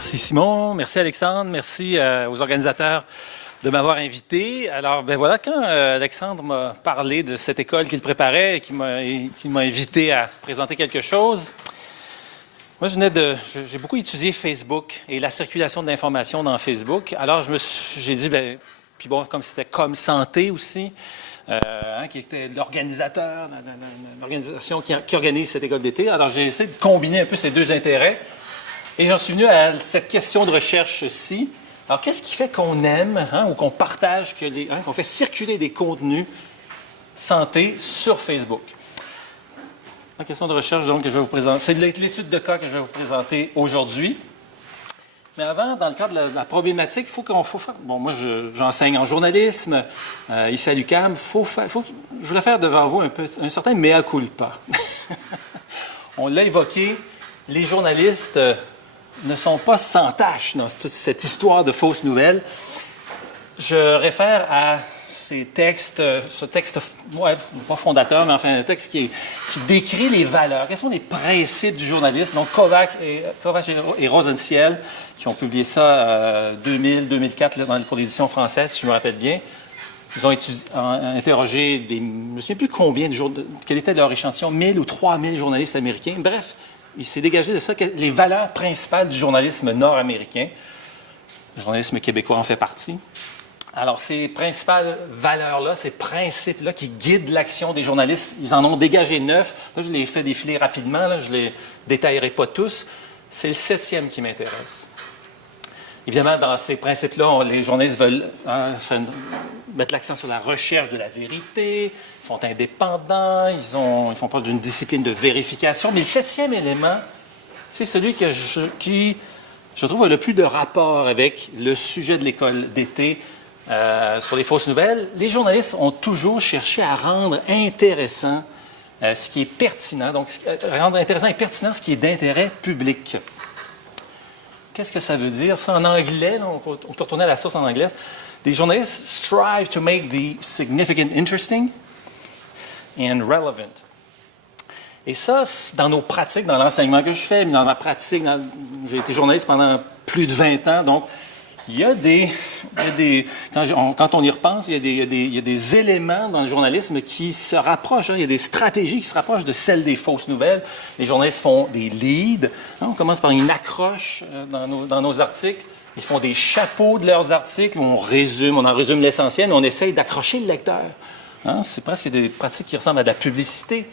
Merci Simon, merci Alexandre, merci aux organisateurs de m'avoir invité. Alors, ben voilà, quand Alexandre m'a parlé de cette école qu'il préparait et qu'il m'a invité à présenter quelque chose, moi, j'ai beaucoup étudié Facebook et la circulation de l'information dans Facebook. Alors, j'ai dit, ben, puis bon, comme c'était Comme Santé aussi, qui était l'organisateur, l'organisation qui organise cette école d'été. Alors, j'ai essayé de combiner un peu ces deux intérêts. Et j'en suis venu à cette question de recherche-ci. Alors, qu'est-ce qui fait qu'on aime ou qu'on partage, qu'on fait circuler des contenus santé sur Facebook? La question de recherche, donc, que je vais vous présenter, c'est l'étude de cas que je vais vous présenter aujourd'hui. Mais avant, dans le cadre de la problématique, bon, moi, j'enseigne en journalisme, ici à l'UQAM. Je voulais faire devant vous un certain mea culpa. On l'a évoqué, les journalistes ne sont pas sans tâche dans toute cette histoire de fausses nouvelles. Je réfère à ce texte, pas fondateur, mais enfin un texte qui décrit les valeurs. Quels sont les principes du journalisme? Donc, Kovacs et Rosenciel, qui ont publié ça 2000-2004 pour l'édition française, si je me rappelle bien. Ils ont interrogé je ne me souviens plus quel était leur échantillon, 1000 ou 3000 journalistes américains. Bref, il s'est dégagé de ça les valeurs principales du journalisme nord-américain. Le journalisme québécois en fait partie. Alors, ces principales valeurs-là, ces principes-là qui guident l'action des journalistes, ils en ont dégagé 9. Là, je les ai fait défiler rapidement, là, je ne les détaillerai pas tous. C'est le 7e qui m'intéresse. Évidemment, dans ces principes-là, les journalistes veulent mettre l'accent sur la recherche de la vérité, ils sont indépendants, ils font preuve d'une discipline de vérification. Mais le 7e élément, c'est celui qui, je trouve, a le plus de rapport avec le sujet de l'école d'été sur les fausses nouvelles. Les journalistes ont toujours cherché à rendre intéressant ce qui est pertinent, donc rendre intéressant et pertinent ce qui est d'intérêt public. Qu'est-ce que ça veut dire? Ça, en anglais, là, on peut retourner à la source en anglais. Les journalistes strive to make the significant interesting and relevant. Et ça, dans nos pratiques, dans l'enseignement que je fais, mais dans ma pratique, j'ai été journaliste pendant plus de 20 ans, donc quand on y repense, il y a des éléments dans le journalisme qui se rapprochent. Il y a des stratégies qui se rapprochent de celles des fausses nouvelles. Les journalistes font des leads. On commence par une accroche dans nos articles. Ils font des chapeaux de leurs articles. On en résume l'essentiel, mais on essaye d'accrocher le lecteur. C'est presque des pratiques qui ressemblent à de la publicité.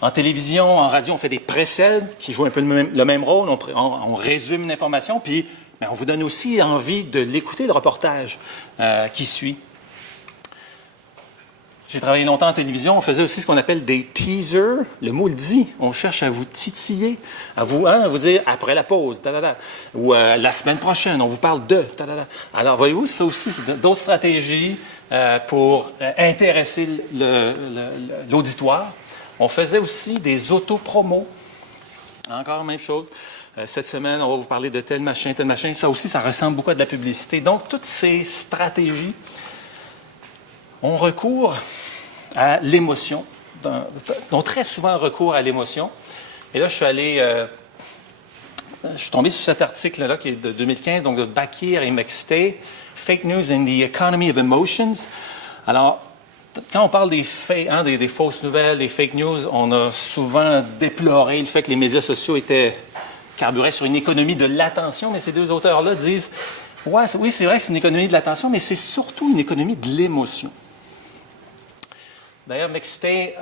En télévision, en radio, on fait des précèdes qui jouent un peu le même rôle. On résume une information, puis mais on vous donne aussi envie de l'écouter, le reportage qui suit. J'ai travaillé longtemps en télévision. On faisait aussi ce qu'on appelle des teasers. Le mot le dit. On cherche à vous titiller, à vous dire après la pause, ou la semaine prochaine, on vous parle de. Alors, voyez-vous, ça aussi, c'est d'autres stratégies pour intéresser l'auditoire. On faisait aussi des autopromos. Encore la même chose. Cette semaine, on va vous parler de tel machin. Ça aussi, ça ressemble beaucoup à de la publicité. Donc, toutes ces stratégies ont recours à l'émotion, ont très souvent recours à l'émotion. Et là, je suis tombé sur cet article-là qui est de 2015, donc de Bakir et McStay, « Fake News in the Economy of Emotions ». Alors, quand on parle des fausses nouvelles, des fake news, on a souvent déploré le fait que les médias sociaux carburaient sur une économie de l'attention, mais ces deux auteurs-là disent oui, c'est vrai que c'est une économie de l'attention, mais c'est surtout une économie de l'émotion. D'ailleurs, McStay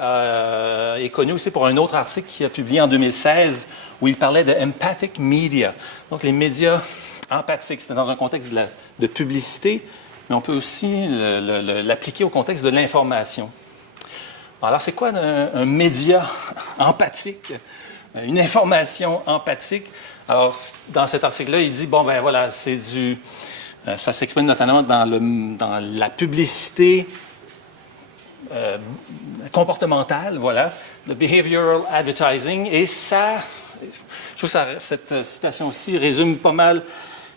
est connu aussi pour un autre article qu'il a publié en 2016 où il parlait de empathic media, donc les médias empathiques. C'était dans un contexte de publicité, mais on peut aussi l'appliquer au contexte de l'information. Alors, c'est quoi un média empathique? Une information empathique? Alors, dans cet article-là, il dit, ça s'exprime notamment dans la publicité comportementale, le behavioral advertising, et ça, je trouve que cette citation-ci résume pas mal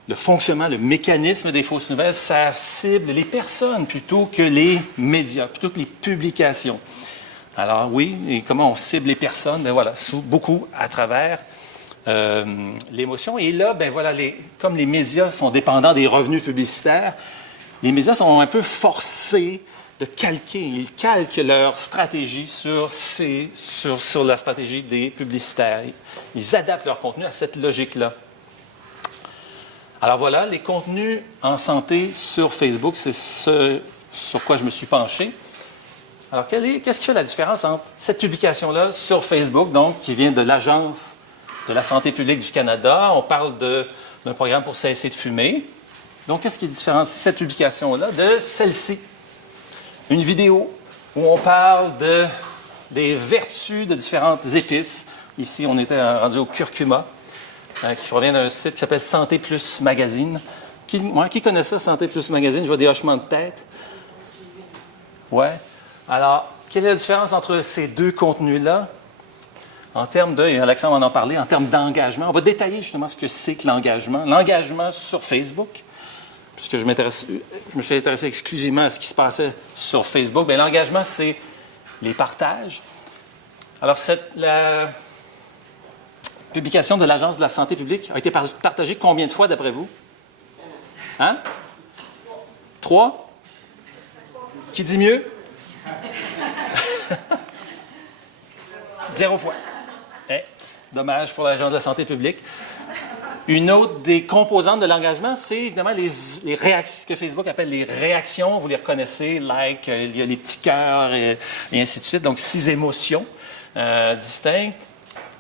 le fonctionnement, le mécanisme des fausses nouvelles. Ça cible les personnes plutôt que les médias, plutôt que les publications. Alors oui, et comment on cible les personnes? Beaucoup à travers l'émotion. Et là, ben voilà, comme les médias sont dépendants des revenus publicitaires, les médias sont un peu forcés de calquer. Ils calquent leur stratégie sur la stratégie des publicitaires. Ils adaptent leur contenu à cette logique-là. Alors voilà, les contenus en santé sur Facebook, c'est ce sur quoi je me suis penché. Alors, qu'est-ce qui fait la différence entre cette publication-là sur Facebook, donc, qui vient de l'Agence de la santé publique du Canada? On parle d'un programme pour cesser de fumer. Donc, qu'est-ce qui différencie cette publication-là de celle-ci? Une vidéo où on parle des vertus de différentes épices. Ici, on était rendu au curcuma, qui provient d'un site qui s'appelle Santé Plus Magazine. Qui connaît ça, Santé Plus Magazine? Je vois des hochements de tête. Ouais. Alors, quelle est la différence entre ces deux contenus-là? En termes de, et Alexandre en a parlé, en termes d'engagement. On va détailler justement ce que c'est que l'engagement. L'engagement sur Facebook, puisque je me suis intéressé exclusivement à ce qui se passait sur Facebook. Bien, l'engagement, c'est les partages. Alors, la publication de l'Agence de la santé publique a été partagée combien de fois, d'après vous? Hein? 3? Qui dit mieux? 0 fois. Dommage pour l'Agence de la santé publique. Une autre des composantes de l'engagement, c'est évidemment les réactions, ce que Facebook appelle les réactions. Vous les reconnaissez, like, il y a des petits cœurs et ainsi de suite. Donc, 6 émotions distinctes.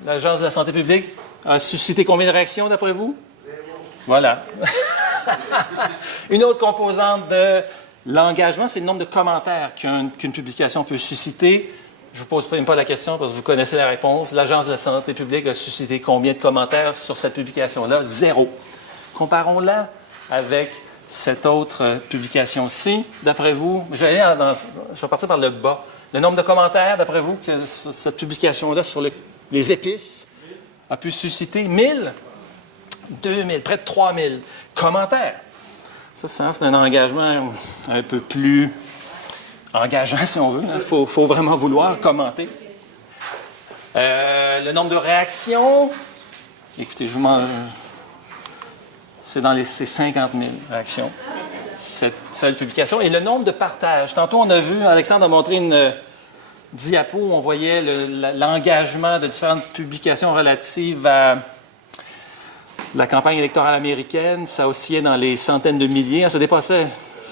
L'Agence de la santé publique a suscité combien de réactions, d'après vous? 0. Voilà. Une autre composante de l'engagement, c'est le nombre de commentaires qu'une publication peut susciter. Je ne vous pose même pas la question parce que vous connaissez la réponse. L'Agence de la santé publique a suscité combien de commentaires sur cette publication-là? 0. Comparons-la avec cette autre publication-ci. D'après vous, je vais partir par le bas. Le nombre de commentaires, d'après vous, que cette publication-là sur les épices a pu susciter 1000, 2000, près de 3000 commentaires. Ça, c'est un engagement un peu plus engageant, si on veut. Il faut vraiment vouloir commenter. Le nombre de réactions, écoutez, c'est 50 000 réactions, cette seule publication. Et le nombre de partages. Tantôt, on a vu, Alexandre a montré une diapo où on voyait l'engagement de différentes publications relatives à la campagne électorale américaine. Ça oscillait dans les centaines de milliers. Ça dépassait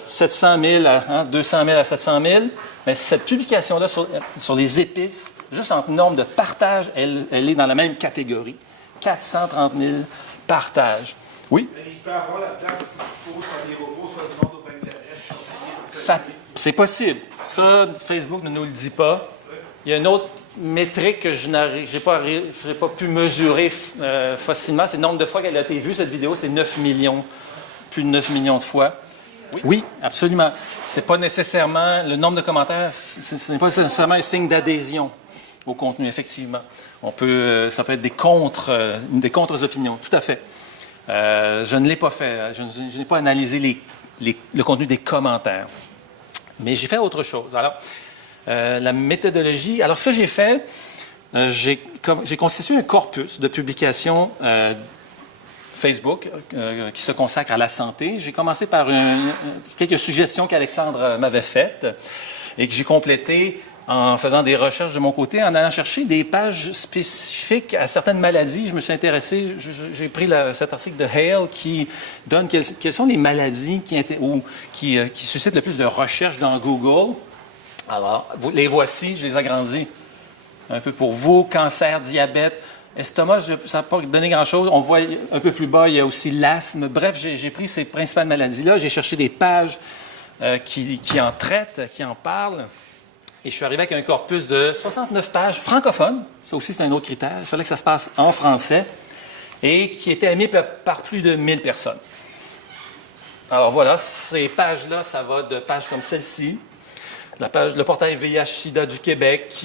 700 000 à 200 000 à 700 000. Mais cette publication-là sur les épices, juste en nombre de partages, elle est dans la même catégorie. 430 000 partages. Oui? Mais il peut y avoir là-dedans qu'il faut sur des robots, soit du monde au Bangladesh. C'est possible. Ça, Facebook ne nous le dit pas. Il y a une autre métrique que je n'ai pas pu mesurer facilement. C'est le nombre de fois qu'elle a été vue, cette vidéo. C'est 9 millions. Plus de 9 millions de fois. Oui, absolument. C'est pas nécessairement le nombre de commentaires, ce n'est pas nécessairement un signe d'adhésion au contenu, effectivement. Ça peut être des contre-opinions, tout à fait. Je ne l'ai pas fait. Je n'ai pas analysé le contenu des commentaires. Mais j'ai fait autre chose. Alors, la méthodologie. Alors, ce que j'ai fait, j'ai constitué un corpus de publications Facebook qui se consacre à la santé. J'ai commencé par quelques suggestions qu'Alexandre m'avait faites et que j'ai complétées en faisant des recherches de mon côté, en allant chercher des pages spécifiques à certaines maladies. Je me suis intéressé, j'ai pris cet article de Hale qui donne quelles sont les maladies qui suscitent le plus de recherches dans Google. Alors, les voici, je les ai agrandis un peu pour vous. Cancer, diabète, estomac, ça n'a pas donné grand-chose. On voit un peu plus bas, il y a aussi l'asthme. Bref, j'ai pris ces principales maladies-là. J'ai cherché des pages qui en traitent, qui en parlent. Et je suis arrivé avec un corpus de 69 pages francophones. Ça aussi, c'est un autre critère. Il fallait que ça se passe en français. Et qui était aimé par plus de 1000 personnes. Alors voilà, ces pages-là, ça va de pages comme celle-ci. Le portail VIH-Sida du Québec,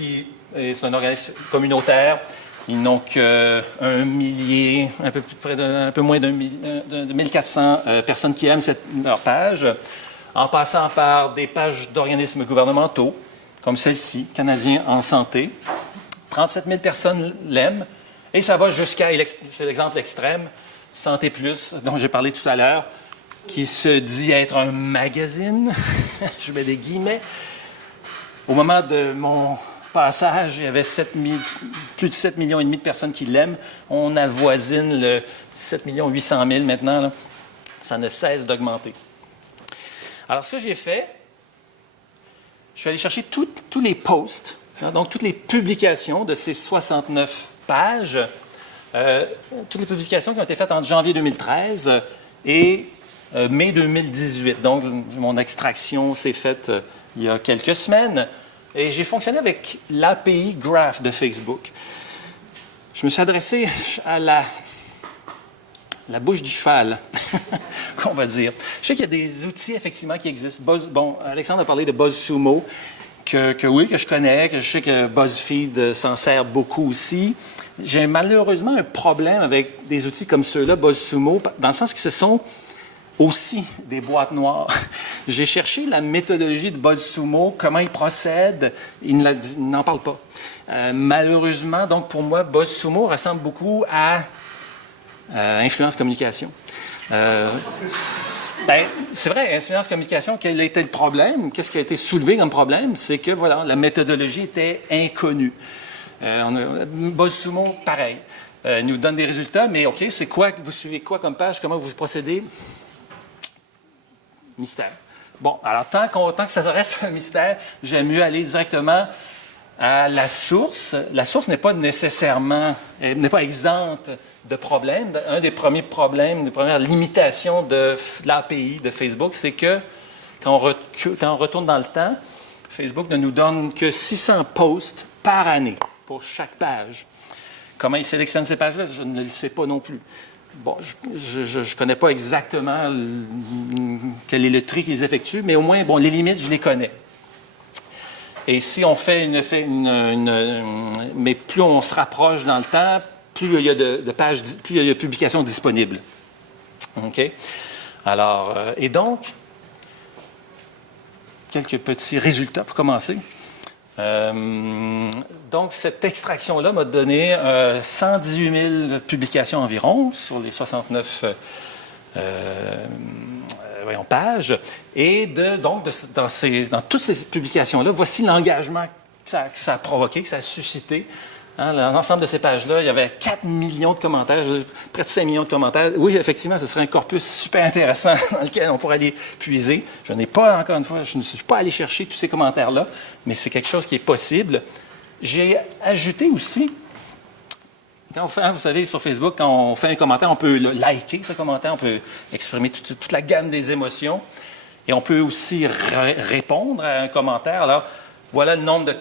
c'est un organisme communautaire. Ils n'ont qu'un millier, un peu moins de 1400 personnes qui aiment leur page, en passant par des pages d'organismes gouvernementaux, comme celle-ci, Canadiens en santé. 37 000 personnes l'aiment. Et ça va jusqu'à, c'est l'exemple extrême, Santé Plus, dont j'ai parlé tout à l'heure, qui se dit être un magazine, je mets des guillemets. Au moment de mon passage, il y avait plus de 7,5 millions de personnes qui l'aiment. On avoisine le 7 800 000 maintenant. Là. Ça ne cesse d'augmenter. Alors, ce que j'ai fait, je suis allé chercher tous les posts, donc toutes les publications de ces 69 pages, toutes les publications qui ont été faites entre janvier 2013 et mai 2018. Donc, mon extraction s'est faite il y a quelques semaines. Et j'ai fonctionné avec l'API Graph de Facebook. Je me suis adressé à la bouche du cheval, on va dire. Je sais qu'il y a des outils, effectivement, qui existent. Alexandre a parlé de BuzzSumo, que je connais, que je sais que BuzzFeed s'en sert beaucoup aussi. J'ai malheureusement un problème avec des outils comme ceux-là, BuzzSumo, dans le sens que ce sont aussi des boîtes noires. J'ai cherché la méthodologie de BuzzSumo, comment il procède, il n'en parle pas. Malheureusement, donc pour moi, BuzzSumo ressemble beaucoup à Influence Communication. C'est vrai, Influence Communication, quel a été le problème? Qu'est-ce qui a été soulevé comme problème? C'est que, voilà, la méthodologie était inconnue. BuzzSumo, pareil. Nous donne des résultats, mais OK, c'est quoi? Vous suivez quoi comme page? Comment vous procédez? Mystère. Bon, alors tant que ça reste un mystère, j'aime mieux aller directement à la source. La source n'est pas nécessairement, n'est pas exempte de problèmes. Un des premiers problèmes, des premières limitations de l'API de Facebook, c'est que quand on retourne dans le temps, Facebook ne nous donne que 600 posts par année pour chaque page. Comment il sélectionne ces pages-là, je ne le sais pas non plus. Bon, je ne connais pas exactement quel est le tri qu'ils effectuent, mais au moins, bon, les limites, je les connais. Et si on fait mais plus on se rapproche dans le temps, plus il y a de pages, plus il y a de publications disponibles. OK? Alors, et donc, quelques petits résultats pour commencer. Donc, cette extraction-là m'a donné 118 000 publications environ sur les 69 pages. Et dans toutes ces publications-là, voici l'engagement que ça a provoqué, que ça a suscité. Hein, l'ensemble de ces pages-là, il y avait 4 millions de commentaires, près de 5 millions de commentaires. Oui, effectivement, ce serait un corpus super intéressant dans lequel on pourrait aller puiser. Je n'ai pas, encore une fois, je ne suis pas allé chercher tous ces commentaires-là, mais c'est quelque chose qui est possible. J'ai ajouté aussi, quand on fait, vous savez, sur Facebook, quand on fait un commentaire, on peut liker ce commentaire, on peut exprimer toute la gamme des émotions, et on peut aussi répondre à un commentaire. Alors, voilà le nombre de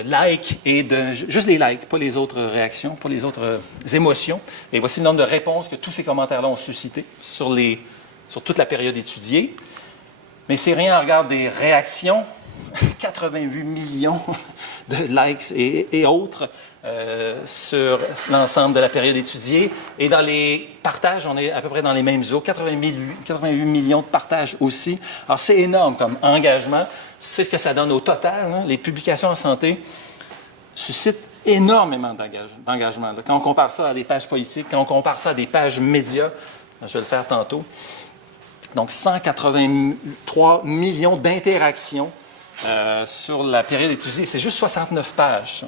likes et juste les likes, pas les autres réactions, pas les autres émotions. Et voici le nombre de réponses que tous ces commentaires-là ont suscité sur toute la période étudiée. Mais c'est rien en regard des réactions, 88 millions de likes et autres sur l'ensemble de la période étudiée. Et dans les partages, on est à peu près dans les mêmes eaux, 88 millions de partages aussi. Alors, c'est énorme comme engagement. C'est ce que ça donne au total. Hein. Les publications en santé suscitent énormément d'engagement. Quand on compare ça à des pages politiques, quand on compare ça à des pages médias, je vais le faire tantôt. Donc, 183 millions d'interactions sur la période étudiée. C'est juste 69 pages. Ça.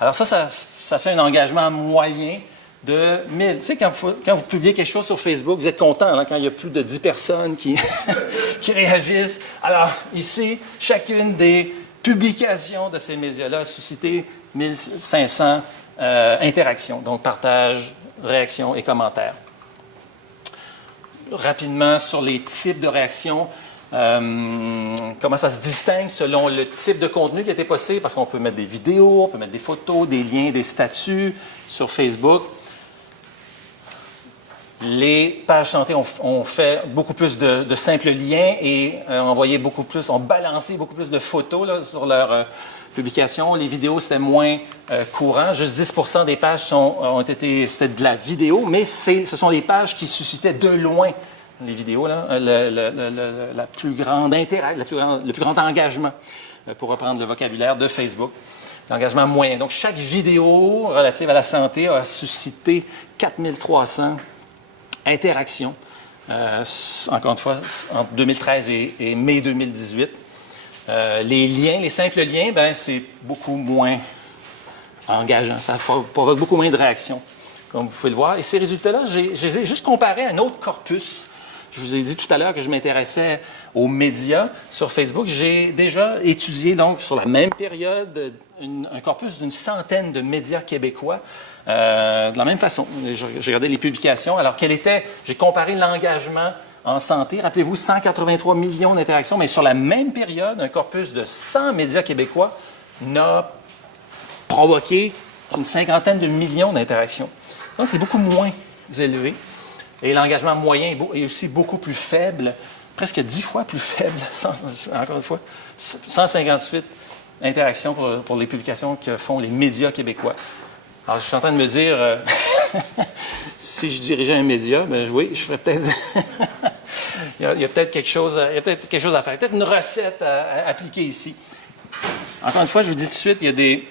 Alors ça fait un engagement moyen de 1000. Tu sais, quand vous publiez quelque chose sur Facebook, vous êtes content hein, quand il y a plus de 10 personnes qui réagissent. Alors, ici, chacune des publications de ces médias-là a suscité 1500 interactions, donc partages, réactions et commentaires. Rapidement, sur les types de réactions, comment ça se distingue selon le type de contenu qui a été posté, parce qu'on peut mettre des vidéos, on peut mettre des photos, des liens, des statuts sur Facebook. Les pages santé ont fait beaucoup plus de simples liens et ont balancé beaucoup plus de photos là, sur leur publication. Les vidéos, c'était moins courant. Juste 10% des pages c'était de la vidéo, mais ce sont les pages qui suscitaient de loin les vidéos, là, le plus grand engagement, pour reprendre le vocabulaire de Facebook. L'engagement moyen. Donc, chaque vidéo relative à la santé a suscité 4300 interactions, encore une fois, entre 2013 et mai 2018. Les liens, les simples liens, ben, c'est beaucoup moins engageant. Ça provoque beaucoup moins de réactions, comme vous pouvez le voir. Et ces résultats-là, je les ai juste comparés à un autre corpus. Je vous ai dit tout à l'heure que je m'intéressais aux médias sur Facebook. J'ai déjà étudié, donc, sur la même période, un corpus d'une centaine de médias québécois de la même façon. J'ai regardé les publications. Alors, j'ai comparé l'engagement en santé. Rappelez-vous, 183 millions d'interactions, mais sur la même période, un corpus de 100 médias québécois n'a provoqué une cinquantaine de millions d'interactions. Donc, c'est beaucoup moins élevé. Et l'engagement moyen est aussi beaucoup plus faible, presque 10 fois plus faible, encore une fois, 158 interactions pour les publications que font les médias québécois. Alors, je suis en train de me dire, si je dirigeais un média, ben oui, je ferais peut-être... il y a peut-être quelque chose à faire, peut-être une recette à appliquer ici. Encore une fois, je vous dis tout de suite, il y a des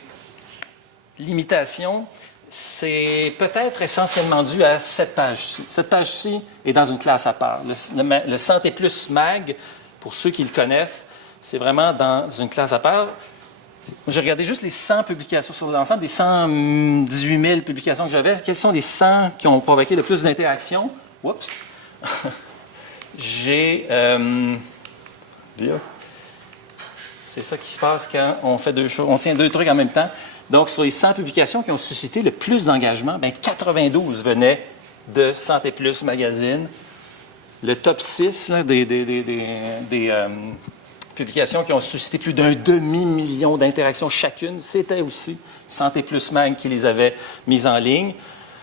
limitations. C'est peut-être essentiellement dû à cette page-ci. Cette page-ci est dans une classe à part. Le Santé Plus Mag, pour ceux qui le connaissent, c'est vraiment dans une classe à part. J'ai regardé juste les 100 publications sur l'ensemble des 118 000 publications que j'avais. Quels sont les 100 qui ont provoqué le plus d'interactions? Oups! C'est ça qui se passe quand on fait deux choses. On tient deux trucs en même temps. Donc, sur les 100 publications qui ont suscité le plus d'engagement, 92 venaient de Santé Plus Magazine. Le top 6 là, des publications qui ont suscité plus d'un demi-million d'interactions chacune, c'était aussi Santé Plus Mag qui les avait mises en ligne.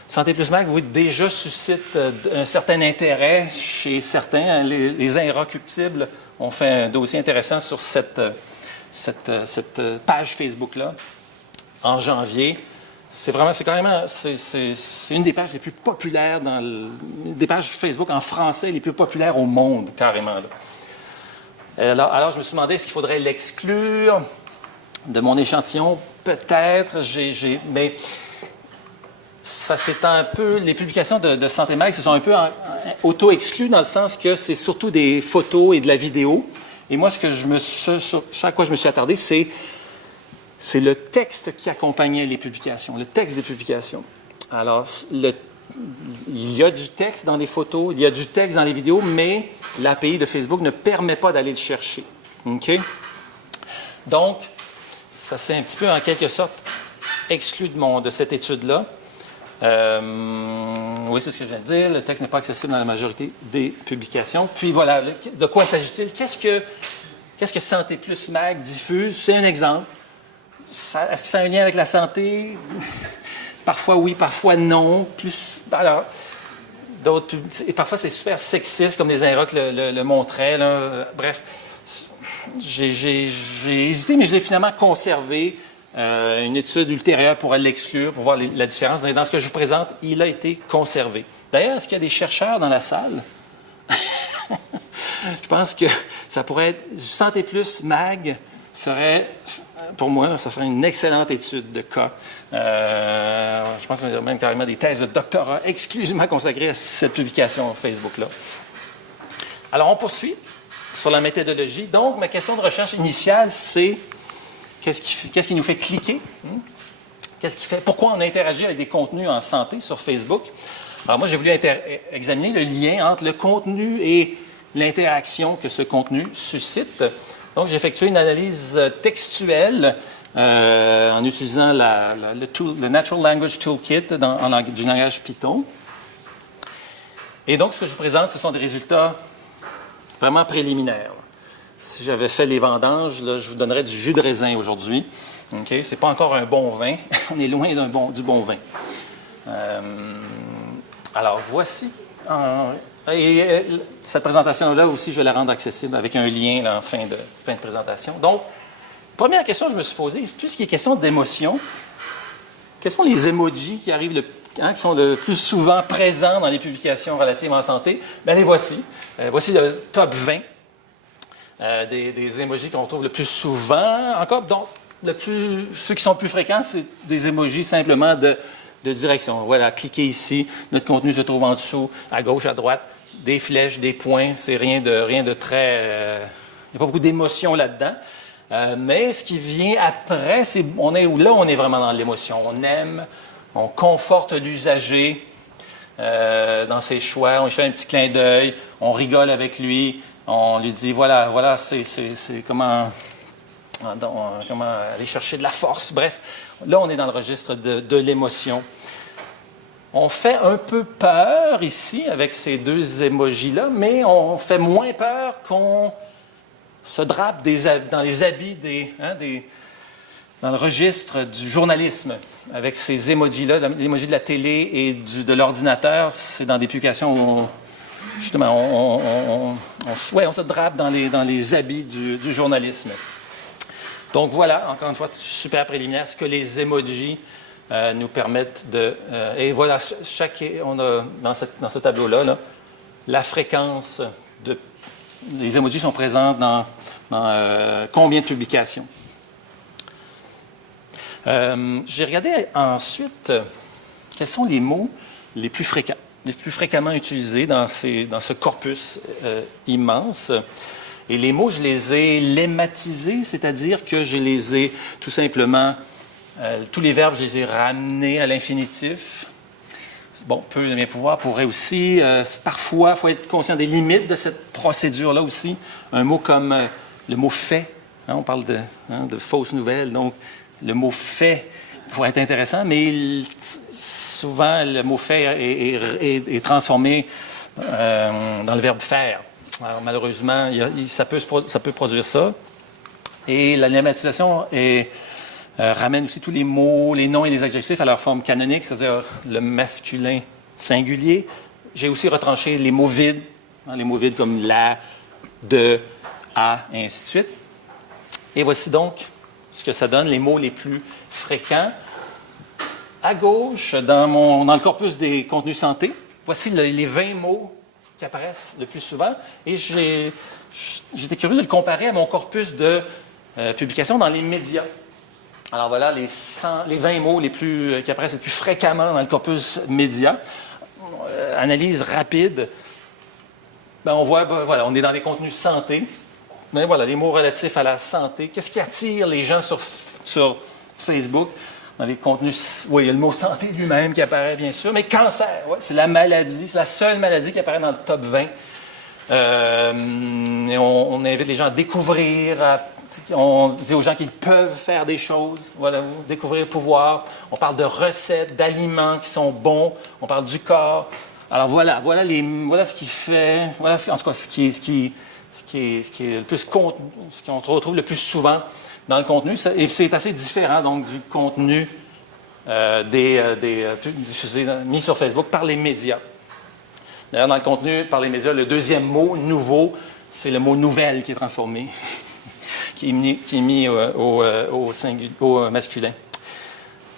Santé Plus Mag, oui, déjà suscite un certain intérêt chez certains. Les Inrecuptibles ont fait un dossier intéressant sur cette page Facebook-là en janvier. C'est une des pages les plus populaires, des pages Facebook en français les plus populaires au monde, carrément. Là. Alors, je me suis demandé, est-ce qu'il faudrait l'exclure de mon échantillon? Peut-être, mais ça c'est un peu... Les publications de Santé Mag se sont un peu auto-exclues dans le sens que c'est surtout des photos et de la vidéo. Et moi, ce à quoi je me suis attardé, c'est le texte qui accompagnait les publications, le texte des publications. Alors, il y a du texte dans les photos, il y a du texte dans les vidéos, mais l'API de Facebook ne permet pas d'aller le chercher. OK? Donc, ça c'est un petit peu, en quelque sorte, exclu de cette étude-là. Oui, c'est ce que je viens de dire. Le texte n'est pas accessible dans la majorité des publications. Puis voilà, de quoi s'agit-il? Qu'est-ce que Santé Plus Mag diffuse? C'est un exemple. Est-ce que ça a un lien avec la santé? Parfois oui, parfois non. Alors, et parfois c'est super sexiste, comme les Inrocs le montraient. Là. Bref, j'ai hésité, mais je l'ai finalement conservé. Une étude ultérieure pourrait l'exclure pour voir la différence. Mais dans ce que je vous présente, il a été conservé. D'ailleurs, est-ce qu'il y a des chercheurs dans la salle? Je pense que ça pourrait être... Santé Plus Mag serait... Pour moi, ça ferait une excellente étude de cas. Je pense qu'il y a même carrément des thèses de doctorat exclusivement consacrées à cette publication Facebook-là. Alors, on poursuit sur la méthodologie. Donc, ma question de recherche initiale, c'est qu'est-ce qui nous fait cliquer? Pourquoi on interagit avec des contenus en santé sur Facebook? Alors, moi, j'ai voulu examiner le lien entre le contenu et l'interaction que ce contenu suscite. Donc, j'ai effectué une analyse textuelle en utilisant le Natural Language Toolkit du langage Python. Et donc, ce que je vous présente, ce sont des résultats vraiment préliminaires. Si j'avais fait les vendanges, là, je vous donnerais du jus de raisin aujourd'hui. Okay? Ce n'est pas encore un bon vin. On est loin du bon vin. Alors, voici... Et cette présentation-là aussi, je vais la rendre accessible avec un lien là, en fin de présentation. Donc, première question que je me suis posée, puisqu'il est question d'émotion, quels sont les emojis qui arrivent qui sont le plus souvent présents dans les publications relatives en santé? Bien, les voici. Voici le top 20 des emojis qu'on trouve le plus souvent. Encore, donc, ceux qui sont plus fréquents, c'est des emojis simplement de direction. Voilà, cliquez ici, notre contenu se trouve en dessous, à gauche, à droite, des flèches, des points, c'est rien de très... il n'y a pas beaucoup d'émotion là-dedans. Mais ce qui vient après, on est vraiment dans l'émotion. On aime, on conforte l'usager dans ses choix, on lui fait un petit clin d'œil, on rigole avec lui, on lui dit, voilà, c'est comment aller chercher de la force. Bref, là, on est dans le registre de l'émotion. On fait un peu peur ici avec ces deux émojis-là, mais on fait moins peur qu'on se drape dans les habits dans le registre du journalisme avec ces emojis-là, l'emoji de la télé et de l'ordinateur. C'est dans des publications où justement on se drape dans les habits du journalisme. Donc voilà, encore une fois, super préliminaire, ce que les emojis nous permettent de... et voilà, on a dans ce tableau-là, la fréquence les emojis sont présents dans combien de publications. J'ai regardé ensuite quels sont les mots les plus fréquemment utilisés dans ce corpus immense. Et les mots, je les ai lemmatisés, c'est-à-dire que je les ai tout simplement, tous les verbes, je les ai ramenés à l'infinitif. Bon, peu de mes pouvoirs pourraient aussi, parfois, il faut être conscient des limites de cette procédure-là aussi. Un mot comme le mot « fait », on parle de fausses nouvelles, donc le mot « fait » pourrait être intéressant, mais souvent, le mot « fait » est transformé dans le verbe « faire ». Alors, malheureusement, ça peut produire ça. Et la lemmatisation ramène aussi tous les mots, les noms et les adjectifs à leur forme canonique, c'est-à-dire le masculin singulier. J'ai aussi retranché les mots vides, les mots vides comme la, de, à, et ainsi de suite. Et voici donc ce que ça donne, les mots les plus fréquents. À gauche, dans le corpus des contenus santé, voici les 20 mots qui apparaissent le plus souvent. Et j'étais curieux de le comparer à mon corpus de publications dans les médias. Alors voilà, les 20 mots qui apparaissent le plus fréquemment dans le corpus média. Analyse rapide. On voit, on est dans les contenus santé. Mais voilà, les mots relatifs à la santé. Qu'est-ce qui attire les gens sur Facebook? Dans les contenus, oui, il y a le mot santé lui-même qui apparaît, bien sûr. Mais cancer, c'est la maladie, c'est la seule maladie qui apparaît dans le top 20. Et on invite les gens à découvrir, on dit aux gens qu'ils peuvent faire des choses, découvrir le pouvoir. On parle de recettes, d'aliments qui sont bons. On parle du corps. Alors voilà ce qui fait, en tout cas ce qui est le plus ce qu'on retrouve le plus souvent dans le contenu. Et c'est assez différent donc du contenu diffusé, mis sur Facebook par les médias. D'ailleurs, dans le contenu par les médias, le deuxième mot, nouveau, c'est le mot nouvelle qui est transformé, qui est mis au masculin.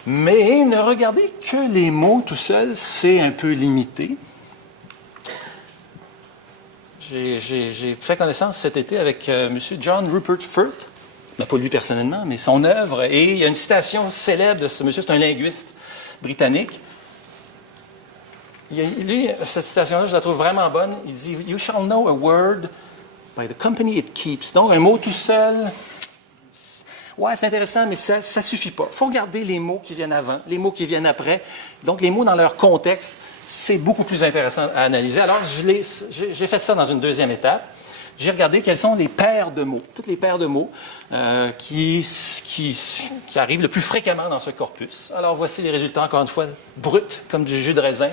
Mais ne regardez que les mots tout seuls, c'est un peu limité. J'ai fait connaissance cet été avec M. John Rupert Firth, pas lui personnellement, mais son œuvre. Et il y a une citation célèbre de ce monsieur, c'est un linguiste britannique. Lui, cette citation-là, je la trouve vraiment bonne. Il dit « You shall know a word by the company it keeps ». Donc, un mot tout seul, c'est intéressant, mais ça ne suffit pas. Il faut regarder les mots qui viennent avant, les mots qui viennent après. Donc, les mots dans leur contexte, c'est beaucoup plus intéressant à analyser. Alors, j'ai fait ça dans une deuxième étape. J'ai regardé quelles sont les paires de mots, toutes les paires de mots qui arrivent le plus fréquemment dans ce corpus. Alors, voici les résultats, encore une fois, bruts, comme du jus de raisin.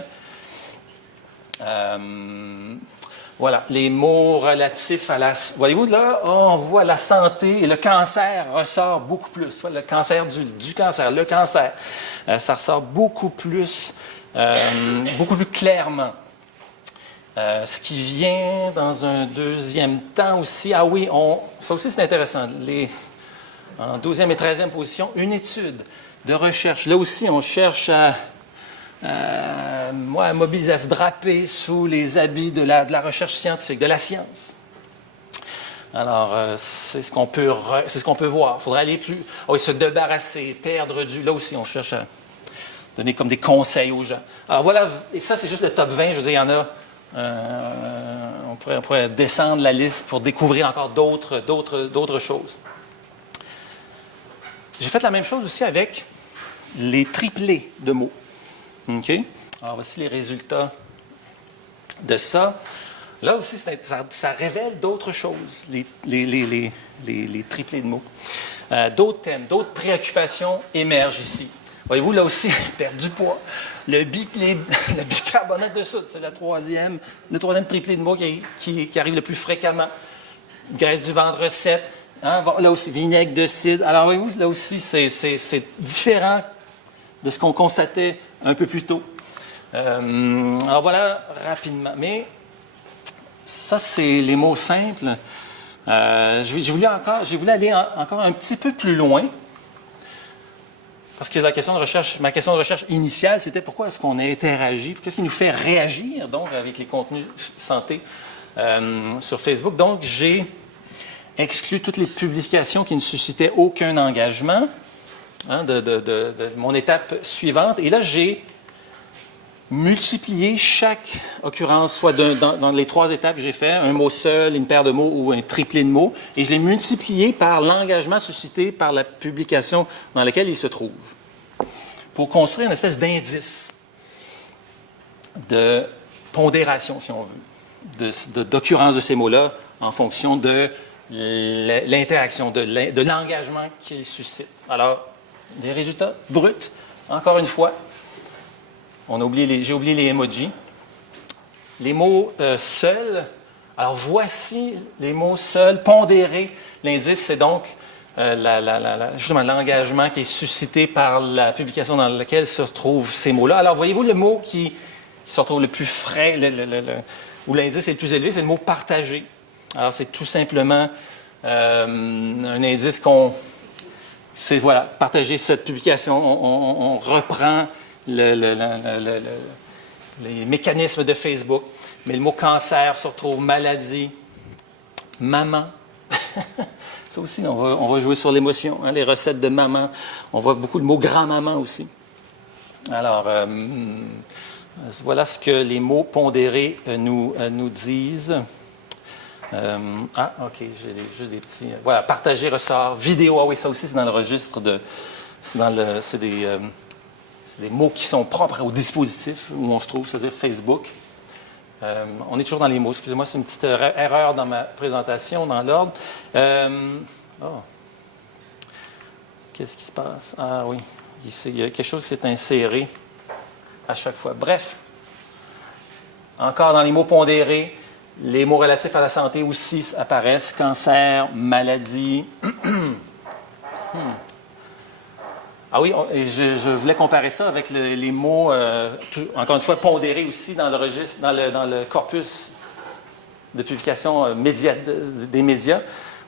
Voilà, les mots relatifs à la... Voyez-vous, là, on voit la santé et le cancer ressort beaucoup plus. Le cancer du cancer, le cancer, ça ressort beaucoup plus clairement. Ce qui vient dans un deuxième temps aussi, ça aussi c'est intéressant, en 12e et 13e position, une étude de recherche. Là aussi, on cherche à mobiliser, à se draper sous les habits de la recherche scientifique, de la science. Alors, c'est ce qu'on peut, voir. Il faudrait aller plus... Ah oui, se débarrasser, perdre du... Là aussi, on cherche à donner comme des conseils aux gens. Alors voilà, et ça, c'est juste le top 20. Je veux dire, il y en a... on pourrait descendre la liste pour découvrir encore d'autres choses. J'ai fait la même chose aussi avec les triplés de mots. OK? Alors, voici les résultats de ça. Là aussi, ça révèle d'autres choses, les triplés de mots. D'autres thèmes, d'autres préoccupations émergent ici. Voyez-vous, là aussi, perdre du poids. Le bicarbonate de soude, c'est le troisième triplé de mots qui arrive le plus fréquemment. Graisse du ventre recette. Hein, là aussi, vinaigre de cidre. Alors, voyez-vous, là aussi, c'est différent de ce qu'on constatait un peu plus tôt. Alors voilà, rapidement. Mais ça, c'est les mots simples. J'ai voulu aller encore un petit peu plus loin. Parce que ma question de recherche initiale, c'était pourquoi est-ce qu'on interagit, qu'est-ce qui nous fait réagir donc avec les contenus santé sur Facebook. Donc, j'ai exclu toutes les publications qui ne suscitaient aucun engagement de mon étape suivante. Et là, j'ai multiplié chaque occurrence, soit dans les 3 étapes que j'ai fait, un mot seul, une paire de mots ou un triplé de mots, et je l'ai multiplié par l'engagement suscité par la publication dans laquelle il se trouve, pour construire une espèce d'indice de pondération, si on veut, d'occurrence de ces mots-là en fonction de l'interaction, de l'engagement qu'ils suscitent. Alors, des résultats bruts, encore une fois. J'ai oublié les emojis. Les mots seuls. Alors, voici les mots seuls, pondérés. L'indice, c'est donc justement l'engagement qui est suscité par la publication dans laquelle se retrouvent ces mots-là. Alors, voyez-vous, le mot qui se retrouve le plus frais, où l'indice est le plus élevé, c'est le mot partagé. Alors, c'est tout simplement un indice c'est, voilà, partager cette publication. On reprend les mécanismes de Facebook. Mais le mot cancer se retrouve maladie, maman. Ça aussi, on va jouer sur l'émotion, hein, les recettes de maman. On voit beaucoup de mots grand-maman aussi. Alors, voilà ce que les mots pondérés nous disent. OK, j'ai juste des petits... Voilà, partager ressort, vidéo, ah oui, ça aussi, c'est dans le registre de... C'est des mots qui sont propres au dispositif où on se trouve, c'est-à-dire Facebook. On est toujours dans les mots. Excusez-moi, c'est une petite erreur dans ma présentation, dans l'ordre. Qu'est-ce qui se passe? Ah oui, il y a quelque chose qui s'est inséré à chaque fois. Bref, encore dans les mots pondérés, les mots relatifs à la santé aussi apparaissent. Cancer, maladie. Ah oui, je voulais comparer ça avec les mots, encore une fois, pondérés aussi dans le registre, dans le corpus de publication des médias.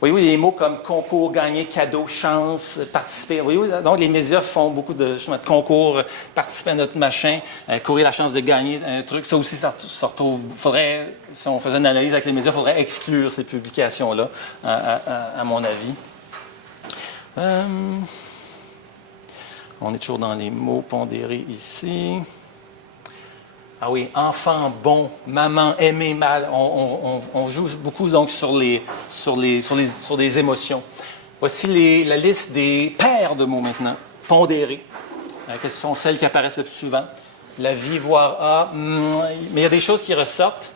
Voyez-vous, les mots comme concours, gagner, cadeau, chance, participer. Voyez-vous, donc les médias font beaucoup de concours, participer à notre machin, courir la chance de gagner un truc. Ça aussi, ça retrouve. Si on faisait une analyse avec les médias, il faudrait exclure ces publications-là, à mon avis. On est toujours dans les mots pondérés ici. Ah oui, enfant bon, maman aimé mal. On joue beaucoup donc sur des émotions. Voici la liste des paires de mots maintenant, pondérés. Quelles sont celles qui apparaissent le plus souvent? La vie, voire A. Mais il y a des choses qui ressortent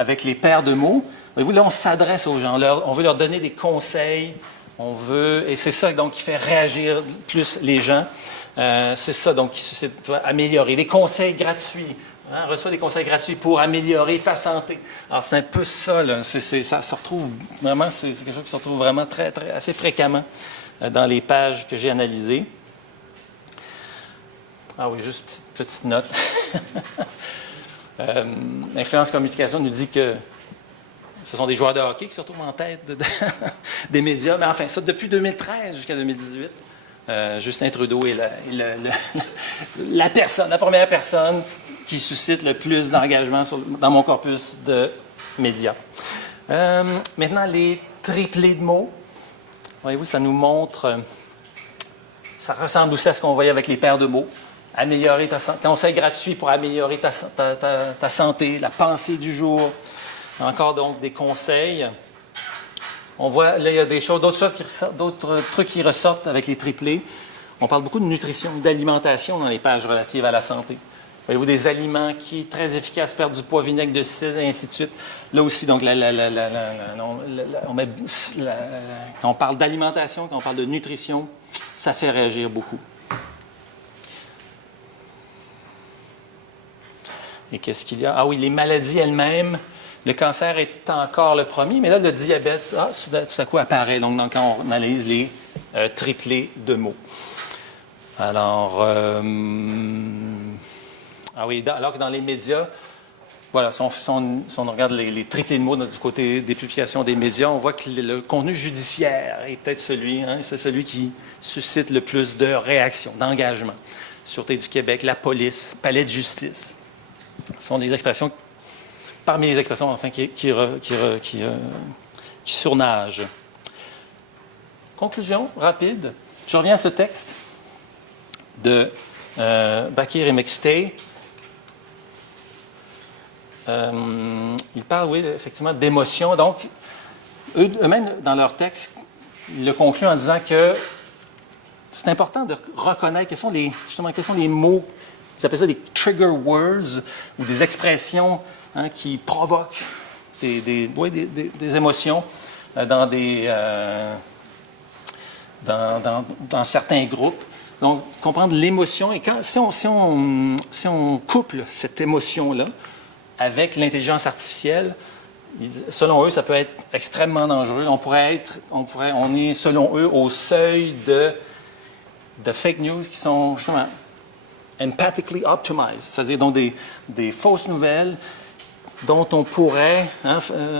avec les paires de mots. Voyez-vous, là, on s'adresse aux gens. On veut leur donner des conseils. Et c'est ça donc qui fait réagir plus les gens. C'est ça donc qui suscite, améliorer. Des conseils gratuits. Hein, on reçoit des conseils gratuits pour améliorer ta santé. Alors c'est un peu ça, là. Ça se retrouve vraiment, c'est quelque chose qui se retrouve vraiment assez fréquemment dans les pages que j'ai analysées. Ah oui, juste petite note. Influence Communication nous dit que ce sont des joueurs de hockey qui se retrouvent en tête des médias. Mais enfin, ça, depuis 2013 jusqu'à 2018, Justin Trudeau est la première personne qui suscite le plus d'engagement dans mon corpus de médias. Maintenant, les triplés de mots. Voyez-vous, ça nous montre... ça ressemble aussi à ce qu'on voyait avec les paires de mots. Améliorer ta santé. Conseil gratuit pour améliorer ta santé, la pensée du jour. Encore donc des conseils. On voit, là, il y a d'autres trucs qui ressortent avec les triplés. On parle beaucoup de nutrition, d'alimentation dans les pages relatives à la santé. Voyez-vous, des aliments qui sont très efficaces, perdre du poids, vinaigre de cidre, et ainsi de suite. Là aussi, donc, quand on parle d'alimentation, quand on parle de nutrition, ça fait réagir beaucoup. Et qu'est-ce qu'il y a? Ah oui, les maladies elles-mêmes. Le cancer est encore le premier, mais là, le diabète, tout à coup, apparaît. Donc, quand on analyse les triplés de mots. Alors, alors que dans les médias, voilà, si on regarde les triplés de mots du côté des publications des médias, on voit que le contenu judiciaire est peut-être c'est celui qui suscite le plus de réactions, d'engagement. Sûreté du Québec, la police, palais de justice. Ce sont des expressions, parmi les expressions, enfin, qui surnagent. Conclusion rapide. Je reviens à ce texte de Bakir et McStay. Ils parlent, oui, effectivement, d'émotions. Donc, eux-mêmes, dans leur texte, ils le concluent en disant que c'est important de reconnaître quels sont les mots, ils appellent ça des trigger words, ou des expressions qui provoquent des émotions dans certains groupes. Donc, comprendre l'émotion, et si on couple cette émotion-là avec l'intelligence artificielle, selon eux, ça peut être extrêmement dangereux. On est, selon eux, au seuil de fake news qui sont justement empathically optimized, c'est-à-dire donc des fausses nouvelles dont on pourrait,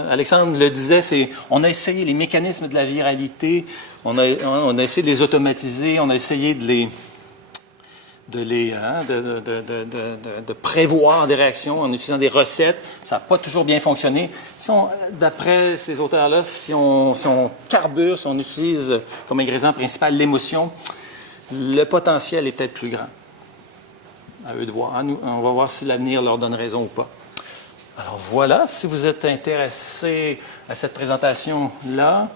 Alexandre le disait, on a essayé les mécanismes de la viralité, on a essayé de les automatiser, on a essayé de prévoir des réactions en utilisant des recettes. Ça n'a pas toujours bien fonctionné. D'après ces auteurs-là, si on carbure, si on utilise comme ingrédient principal l'émotion, le potentiel est peut-être plus grand. À eux de voir. On va voir si l'avenir leur donne raison ou pas. Alors voilà, si vous êtes intéressé à cette présentation-là,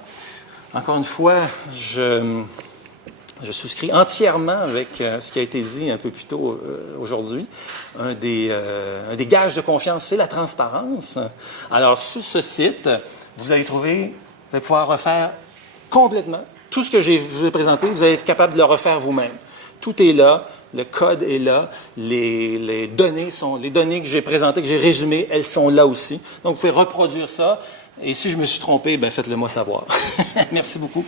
encore une fois, je souscris entièrement avec ce qui a été dit un peu plus tôt aujourd'hui. Un des gages de confiance, c'est la transparence. Alors, sur ce site, vous allez pouvoir refaire complètement tout ce que je vous ai présenté. Vous allez être capable de le refaire vous-même. Tout est là. Le code est là, les données que j'ai présentées, que j'ai résumées, elles sont là aussi. Donc, vous pouvez reproduire ça. Et si je me suis trompé, faites-le moi savoir. Merci beaucoup.